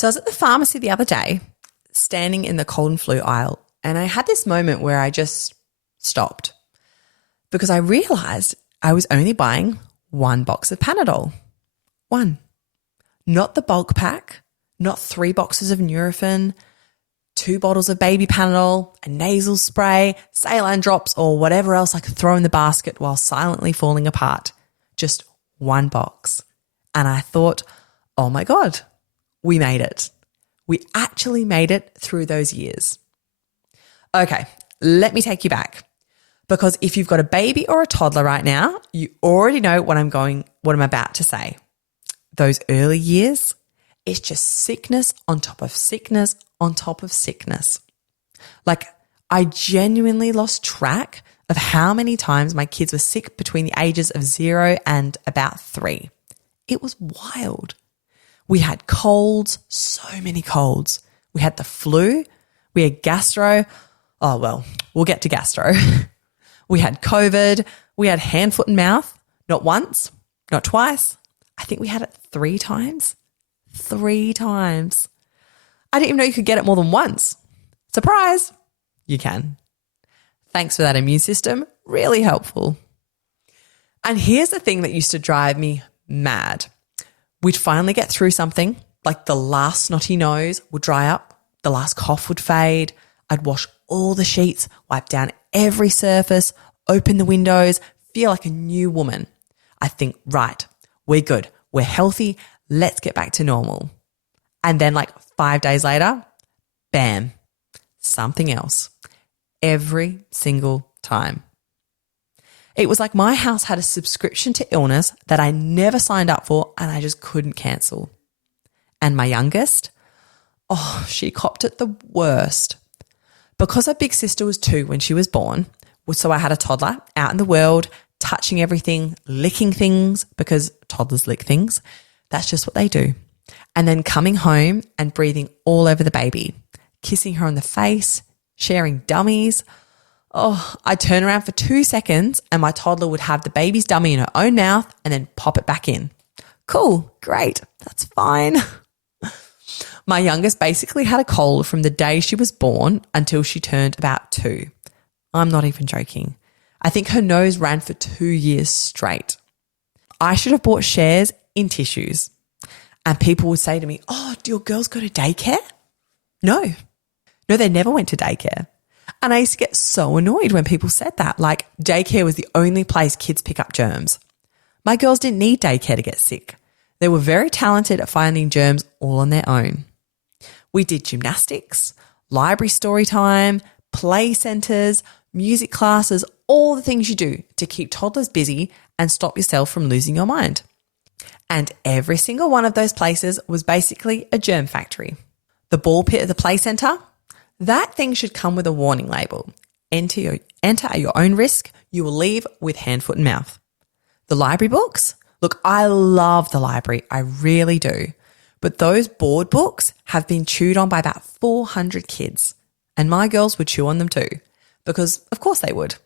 So I was at the pharmacy the other day, standing in the cold and flu aisle, and I had this moment where I just stopped because I realized I was only buying one box of Panadol. One. Not the bulk pack, not 3 boxes of Nurofen, 2 bottles of baby Panadol, a nasal spray, saline drops, or whatever else I could throw in the basket while silently falling apart. Just one box. And I thought, oh my God, we made it. We actually made it through those years. Okay, let me take you back. Because if you've got a baby or a toddler right now, you already know what I'm about to say. Those early years, it's just sickness on top of sickness on top of sickness. Like, I genuinely lost track of how many times my kids were sick between the ages of 0 and about 3. It was wild. We had colds, so many colds. We had the flu. We had gastro. Oh, well, we'll get to gastro. We had COVID. We had hand, foot, and mouth. Not once, not twice. I think we had it 3 times. 3 times. I didn't even know you could get it more than once. Surprise. You can. Thanks for that immune system. Really helpful. And here's the thing that used to drive me mad. We'd finally get through something, like the last snotty nose would dry up, the last cough would fade. I'd wash all the sheets, wipe down every surface, open the windows, feel like a new woman. I think, right, we're good. We're healthy. Let's get back to normal. And then like 5 days later, bam, something else. Every single time. It was like my house had a subscription to illness that I never signed up for and I just couldn't cancel. And my youngest, she copped it the worst. Because her big sister was 2 when she was born, so I had a toddler out in the world, touching everything, licking things, because toddlers lick things. That's just what they do. And then coming home and breathing all over the baby, kissing her on the face, sharing dummies. I'd turn around for 2 seconds and my toddler would have the baby's dummy in her own mouth and then pop it back in. Cool, great, that's fine. My youngest basically had a cold from the day she was born until she turned about 2. I'm not even joking. I think her nose ran for 2 years straight. I should have bought shares in tissues. And people would say to me, do your girls go to daycare? No, they never went to daycare. And I used to get so annoyed when people said that, like daycare was the only place kids pick up germs. My girls didn't need daycare to get sick. They were very talented at finding germs all on their own. We did gymnastics, library story time, play centres, music classes, all the things you do to keep toddlers busy and stop yourself from losing your mind. And every single one of those places was basically a germ factory. The ball pit at the play centre, that thing should come with a warning label. Enter at your own risk. You will leave with hand, foot and mouth. The library books, look, I love the library. I really do. But those board books have been chewed on by about 400 kids. And my girls would chew on them too, because of course they would.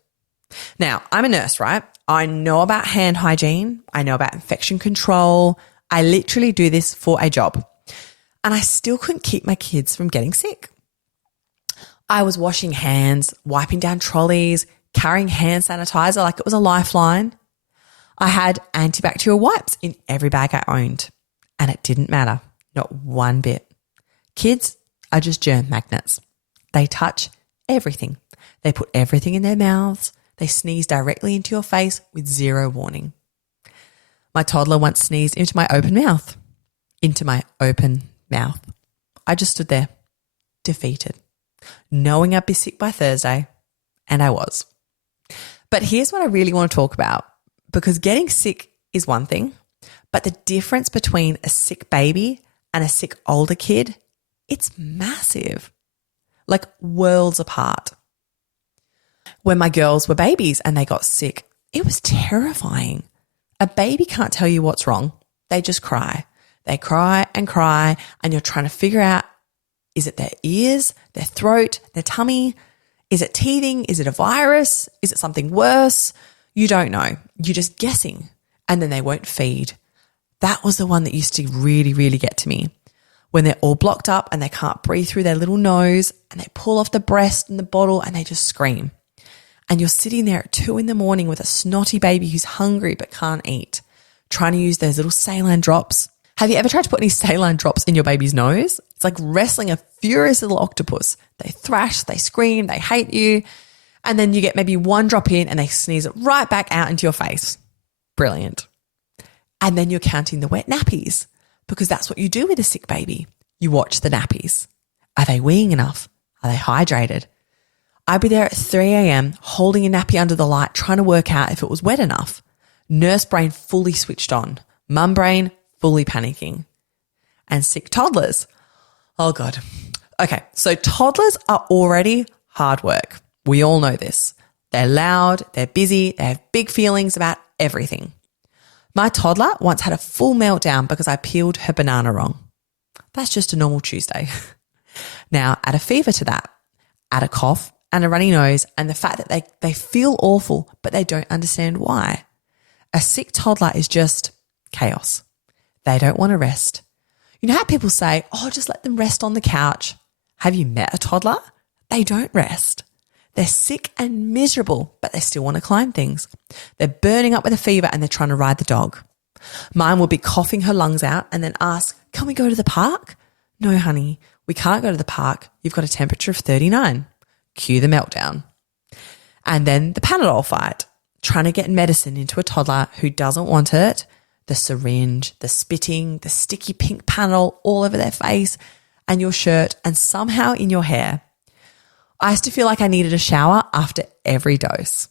Now, I'm a nurse, right? I know about hand hygiene. I know about infection control. I literally do this for a job. And I still couldn't keep my kids from getting sick. I was washing hands, wiping down trolleys, carrying hand sanitizer like it was a lifeline. I had antibacterial wipes in every bag I owned. And it didn't matter, not one bit. Kids are just germ magnets. They touch everything. They put everything in their mouths. They sneeze directly into your face with 0 warning. My toddler once sneezed into my open mouth. Into my open mouth. I just stood there, defeated, knowing I'd be sick by Thursday, and I was. But here's what I really want to talk about, because getting sick is one thing, but the difference between a sick baby and a sick older kid, it's massive, like worlds apart. When my girls were babies and they got sick, it was terrifying. A baby can't tell you what's wrong. They just cry. They cry, and you're trying to figure out, is it their ears, their throat, their tummy? Is it teething? Is it a virus? Is it something worse? You don't know. You're just guessing, and then they won't feed. That was the one that used to really, really get to me. when they're all blocked up and they can't breathe through their little nose and they pull off the breast and the bottle and they just scream. And you're sitting there at 2 a.m. with a snotty baby who's hungry but can't eat, trying to use those little saline drops. Have you ever tried to put any saline drops in your baby's nose? It's like wrestling a furious little octopus. They thrash, they scream, they hate you. And then you get maybe one drop in and they sneeze it right back out into your face. Brilliant. And then you're counting the wet nappies because that's what you do with a sick baby. You watch the nappies. Are they weeing enough? Are they hydrated? I'd be there at 3 a.m. holding a nappy under the light trying to work out if it was wet enough. Nurse brain fully switched on. Mum brain fully panicking. And sick toddlers. Oh God. Okay, so toddlers are already hard work. We all know this. They're loud, they're busy, they have big feelings about everything. My toddler once had a full meltdown because I peeled her banana wrong. That's just a normal Tuesday. Now, add a fever to that, add a cough and a runny nose and the fact that they feel awful but they don't understand why. A sick toddler is just chaos. They don't want to rest. You know how people say, oh, just let them rest on the couch. Have you met a toddler? They don't rest. They're sick and miserable, but they still want to climb things. They're burning up with a fever and they're trying to ride the dog. Mine will be coughing her lungs out and then ask, can we go to the park? No, honey, we can't go to the park. You've got a temperature of 39. Cue the meltdown. And then the Panadol fight, trying to get medicine into a toddler who doesn't want it, the syringe, the spitting, the sticky pink Panadol all over their face and your shirt and somehow in your hair. I used to feel like I needed a shower after every dose.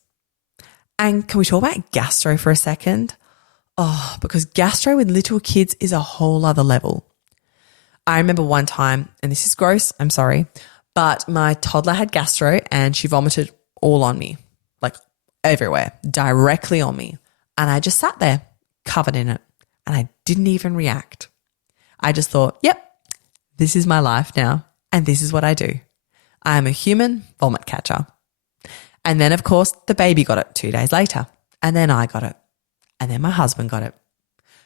And can we talk about gastro for a second? Oh, because gastro with little kids is a whole other level. I remember one time, and this is gross, I'm sorry, but my toddler had gastro and she vomited all on me, like everywhere, directly on me. And I just sat there covered in it and I didn't even react. I just thought, yep, this is my life now and this is what I do. I am a human vomit catcher. And then, of course, the baby got it 2 days later. And then I got it. And then my husband got it.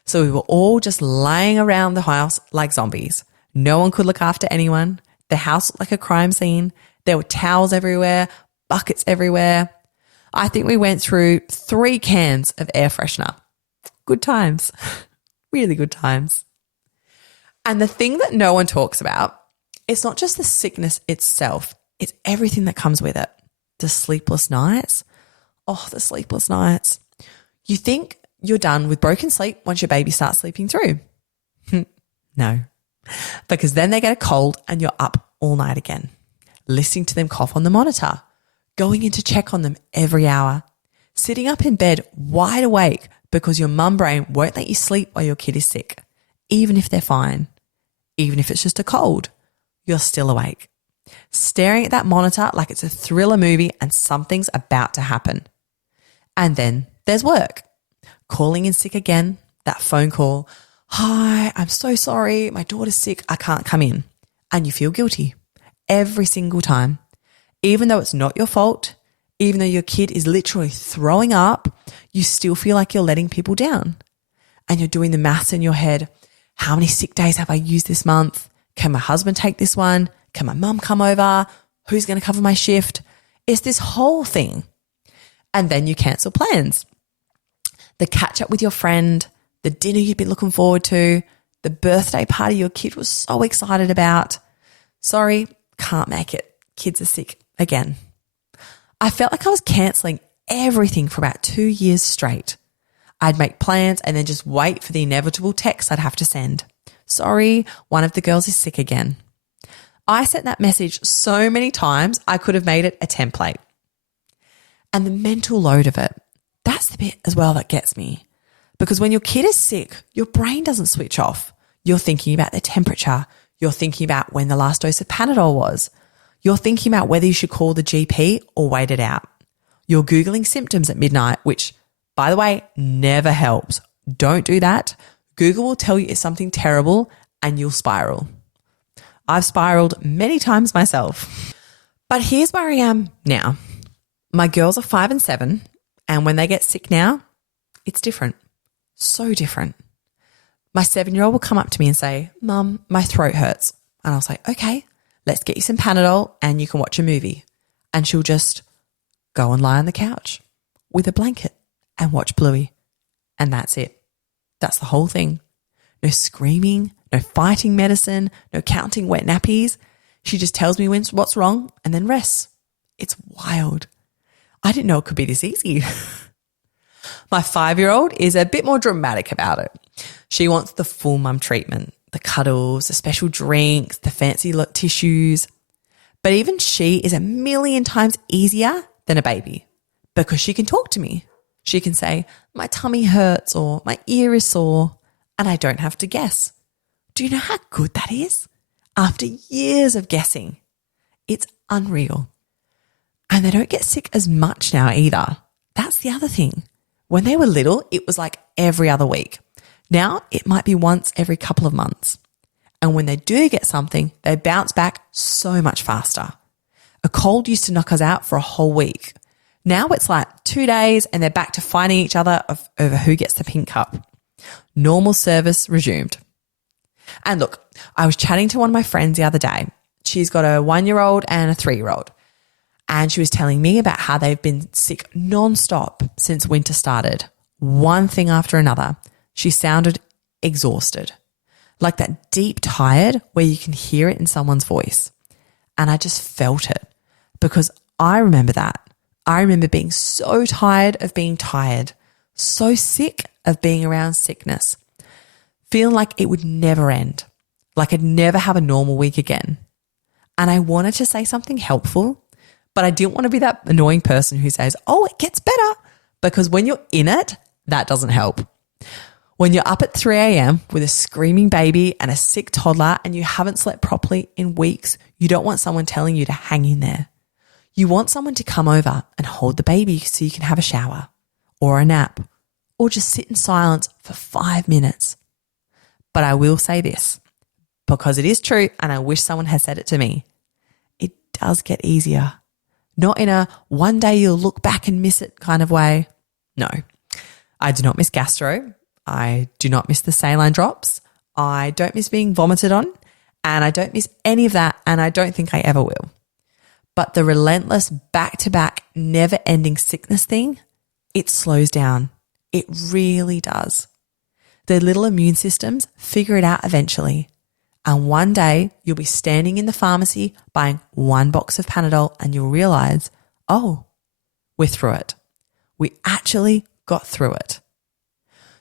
So we were all just laying around the house like zombies. No one could look after anyone. The house looked like a crime scene. There were towels everywhere, buckets everywhere. I think we went through 3 cans of air freshener. Good times. Really good times. And the thing that no one talks about, it's not just the sickness itself, it's everything that comes with it. The sleepless nights. Oh, the sleepless nights. You think you're done with broken sleep once your baby starts sleeping through. No, because then they get a cold and you're up all night again, listening to them cough on the monitor, going in to check on them every hour, sitting up in bed wide awake because your mum brain won't let you sleep while your kid is sick, even if they're fine, even if it's just a cold. You're still awake, staring at that monitor like it's a thriller movie and something's about to happen. And then there's work. Calling in sick again, that phone call, hi, I'm so sorry, my daughter's sick, I can't come in. And you feel guilty every single time. Even though it's not your fault, even though your kid is literally throwing up, you still feel like you're letting people down. And you're doing the maths in your head. How many sick days have I used this month? Can my husband take this one? Can my mum come over? Who's going to cover my shift? It's this whole thing. And then you cancel plans. The catch up with your friend, the dinner you've been looking forward to, the birthday party your kid was so excited about. Sorry, can't make it. Kids are sick again. I felt like I was cancelling everything for about 2 years straight. I'd make plans and then just wait for the inevitable text I'd have to send. Sorry, one of the girls is sick again. I sent that message so many times I could have made it a template. And the mental load of it, that's the bit as well that gets me. Because when your kid is sick, your brain doesn't switch off. You're thinking about their temperature. You're thinking about when the last dose of Panadol was. You're thinking about whether you should call the GP or wait it out. You're Googling symptoms at midnight, which, by the way, never helps. Don't do that. Google will tell you it's something terrible and you'll spiral. I've spiraled many times myself. But here's where I am now. My girls are 5 and 7, and when they get sick now, it's different. So different. My 7-year-old will come up to me and say, Mum, my throat hurts. And I'll say, okay, let's get you some Panadol and you can watch a movie. And she'll just go and lie on the couch with a blanket and watch Bluey. And that's it. That's the whole thing. No screaming, no fighting medicine, no counting wet nappies. She just tells me what's wrong and then rests. It's wild. I didn't know it could be this easy. My 5-year-old is a bit more dramatic about it. She wants the full mum treatment, the cuddles, the special drinks, the fancy tissues. But even she is a million times easier than a baby because she can talk to me. She can say, my tummy hurts or my ear is sore, and I don't have to guess. Do you know how good that is? After years of guessing, it's unreal. And they don't get sick as much now either. That's the other thing. When they were little, it was like every other week. Now it might be once every couple of months. And when they do get something, they bounce back so much faster. A cold used to knock us out for a whole week. Now it's like 2 days and they're back to fighting each other over who gets the pink cup. Normal service resumed. And look, I was chatting to one of my friends the other day. She's got a 1-year-old and a 3-year-old. And she was telling me about how they've been sick nonstop since winter started. One thing after another. She sounded exhausted. Like that deep tired where you can hear it in someone's voice. And I just felt it because I remember that. I remember being so tired of being tired. So sick of being around sickness. Feeling like it would never end. Like I'd never have a normal week again. And I wanted to say something helpful, but I didn't want to be that annoying person who says, oh, it gets better. Because when you're in it, that doesn't help. When you're up at 3 a.m. with a screaming baby and a sick toddler and you haven't slept properly in weeks, you don't want someone telling you to hang in there. You want someone to come over and hold the baby so you can have a shower or a nap or just sit in silence for 5 minutes. But I will say this, because it is true and I wish someone had said it to me. It does get easier. Not in a one day you'll look back and miss it kind of way. No, I do not miss gastro. I do not miss the saline drops. I don't miss being vomited on, and I don't miss any of that, and I don't think I ever will. But the relentless back-to-back never-ending sickness thing, it slows down. It really does. Their little immune systems figure it out eventually. And one day you'll be standing in the pharmacy buying 1 box of Panadol and you'll realize, oh, we're through it. We actually got through it.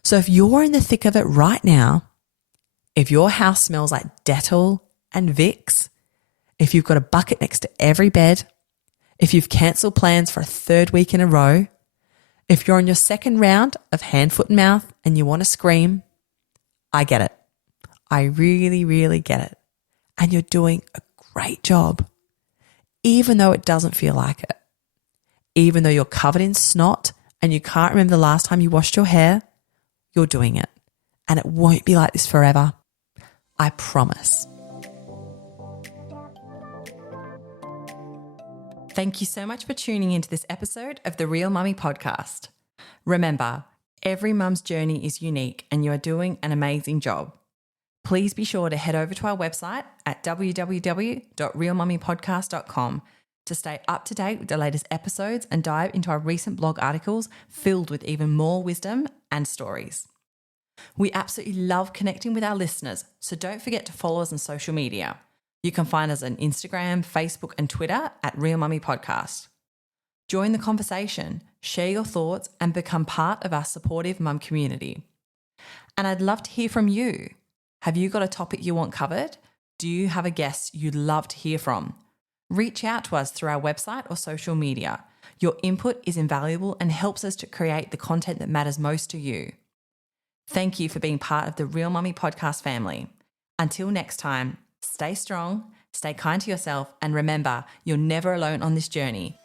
So if you're in the thick of it right now, if your house smells like Dettol and Vicks, if you've got a bucket next to every bed, if you've cancelled plans for a 3rd week in a row, if you're on your 2nd round of hand, foot and mouth and you want to scream, I get it. I really, really get it. And you're doing a great job, even though it doesn't feel like it. Even though you're covered in snot and you can't remember the last time you washed your hair, you're doing it. And it won't be like this forever. I promise. Thank you so much for tuning into this episode of the Real Mummy podcast. Remember, every mum's journey is unique and you are doing an amazing job. Please be sure to head over to our website at www.realmummypodcast.com to stay up to date with the latest episodes and dive into our recent blog articles filled with even more wisdom and stories. We absolutely love connecting with our listeners, so don't forget to follow us on social media. You can find us on Instagram, Facebook and Twitter at Real Mummy Podcast. Join the conversation, share your thoughts and become part of our supportive mum community. And I'd love to hear from you. Have you got a topic you want covered? Do you have a guest you'd love to hear from? Reach out to us through our website or social media. Your input is invaluable and helps us to create the content that matters most to you. Thank you for being part of the Real Mummy podcast family. Until next time, stay strong, stay kind to yourself, and remember, you're never alone on this journey.